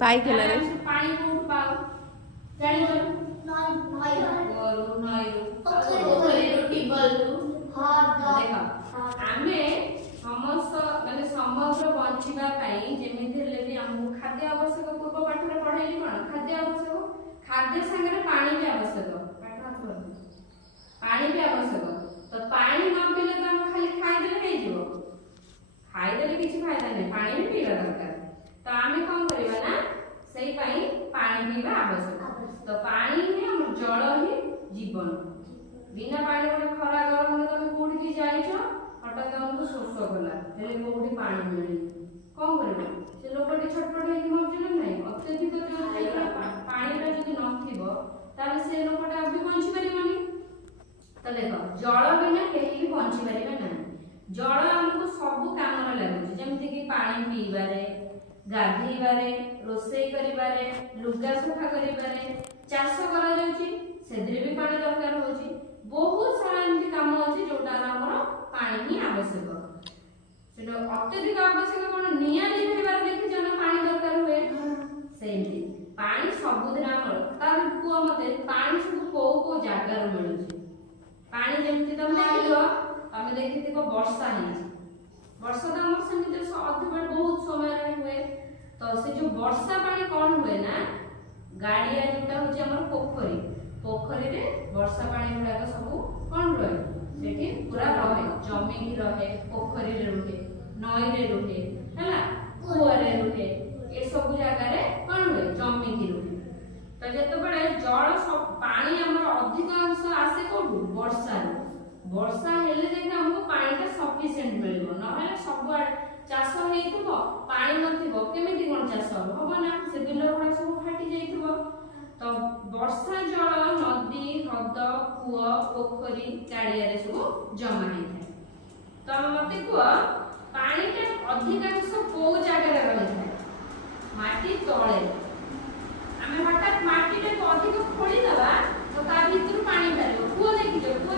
ପାଇଖାନାରେ ପାଣି କୋଉଠୁ ପାଉ ଜାଣିଛ? ନଈରୁ ପୋଖରୀରୁ ଟ୍ୟୁବଲରୁ। ଦେଖ ଆମେ ସମସ୍ତ ମାନେ ସମଗ୍ର ବଞ୍ଚିବା ପାଇଁ ଯେମିତି ହେଲେ ବି ଆମକୁ ଖାଦ୍ୟ ଆବଶ୍ୟକ। ପୂର୍ବ ପାଠରେ ପଢେଇଲି କଣ ଖାଦ୍ୟ ଆବଶ୍ୟକ, ଖାଦ୍ୟ ସାଙ୍ଗରେ ପାଣି ବି ଆବଶ୍ୟକ। ପାଣି ବି ଆବଶ୍ୟକ। ତ ପାଣି ନ ପିଇଲେ ତ ଆମେ ଖାଲି ଖାଇଦେଲେ ହେଇଯିବ? ଖାଇଦେଲେ କିଛି ଫାଇଦା ନାହିଁ, ପାଣି ବି ପିଇବା ଦରକାର। ତ ଆମେ କଣ କରିବା ନା ସେଇ ପାଇଁ ପାଣି ପିଇବା ଆବଶ୍ୟକ। ତ ପାଣି ହିଁ ଆମ ଜଳ ହିଁ ଜୀବନ। ବିନା ପାଣି ଗୋଟେ ଖରା ଗରମରେ ତମେ କୋଉଠିକି ଯାଇଛ, ହଠାତ୍ ତମକୁ ଶୋଷ କଲା, ହେଲେ କୋଉଠି ପାଣି ମିଳୁନି, କଣ କରିବ? ସେ ଲୋକଟି ଛଟପଟ ହେଇକି ମରିଛି ନା ନାହିଁ? ଅତ୍ୟଧିକ ପାଣିଟା ଯଦି ନଥିବ ତାହେଲେ ସେ ଲୋକଟା ବି ବଞ୍ଚି ପାରିବନି। ତ ଦେଖ ଜଳ ବିନା କେହି ବି ବଞ୍ଚି ପାରିବେ ନାହିଁ। ଜଳ ଆମକୁ ସବୁ କାମରେ ଲାଗୁଛି, ଯେମିତି କି ପାଣି ପିଇବାରେ, ଗାଧେଇବାରେ, ରୋଷେଇ କରିବାରେ, ଲୁଗା ସଫା କରିବାରେ, ଚାଷ କରାଯାଉଛି ସେଥିରେ ବି ପାଣି ଦରକାର ହଉଛି। ବହୁତ ସାରା ଏମିତି କାମ ଅଛି ଯୋଉଟାରେ ଆମର ପାଣି ହିଁ ଆବଶ୍ୟକ। ସେଟା ଅତ୍ୟଧିକ ଆବଶ୍ୟକ କଣ? ନିଆଁ ଲିଭିବାରେ ଦେଖିଛ ନା ପାଣି ଦରକାର ହୁଏ? ସେମିତି ପାଣି ସବୁଦିନ ଆମର। ତାହେଲେ କୁହ ମତେ ପାଣି ସବୁ କୋଉ କୋଉ ଜାଗାରୁ ମିଳୁଛି? ପାଣି ଯେମିତି ତମେ ଦେଖିବ, ତମେ ଦେଖିଥିବ ବର୍ଷା ହେଇଛି, ବର୍ଷା ତ ଆମର ସେମିତି ଅଧିକ ବହୁତ ସମୟରେ ହୁଏ। ତ ସେ ଯୋଉ ବର୍ଷା ପାଣି କଣ ହୁଏ ନା, ଗାଡିଆ ଯୋଉଟା ହଉଛି ଆମର ପୋଖରୀ, ପୋଖରୀରେ ବର୍ଷା ପାଣି ଗୁଡାକ ସବୁ କଣ ରହେ? ସେଠି ପୁରା ରହେ, ଜମିକି ରହେ, ପୋଖରୀରେ ରୁହେ, ନଈରେ ରୁହେ, ହେଲା, କୂଅରେ ରୁହେ, ଏସବୁ ଜାଗାରେ କଣ ହୁଏ? ଜମିକି ରୁହେ। ତ ଯେତେବେଳେ ଜଳ ପାଣି ଆମର ଅଧିକାଂଶ ଆସେ କୋଉଠୁ? ବର୍ଷାରୁ। ବର୍ଷା ହେଲେ ଯାଇକି ଆମକୁ ପାଣିଟା ସଫିସିଏଣ୍ଟ ମିଳିବ, ନହେଲେ ସବୁଆଡେ ଚାଷ ହେଇଥିବ ପାଣି ନଥିବ କେମିତି କଣ ଚାଷ ହବ ନା? ସେ ବିଲ ଗୁଡା ସବୁ ଫାଟି ଯାଇଥିବ। ତ ବର୍ଷା ଜଳ ନଦୀ, ହ୍ରଦ, କୂଅ, ପୋଖରୀ, ଗାଡିଆରେ ସବୁ ଜମା ହେଇଥାଏ। ତମେ ମତେ କୁହ ପାଣିଟା ଅଧିକାଂଶ କୋଉ ଜାଗାରେ ରହିଥାଏ? ମାଟି ତଳେ। ଆମେ ହଠାତ୍ ମାଟିଟାକୁ ଅଧିକ ଖୋଳିଦବା ତ ତା ଭିତରୁ ପାଣି ବାହାରିବ। କୂଅ ଦେଖିଛ? କୂଅ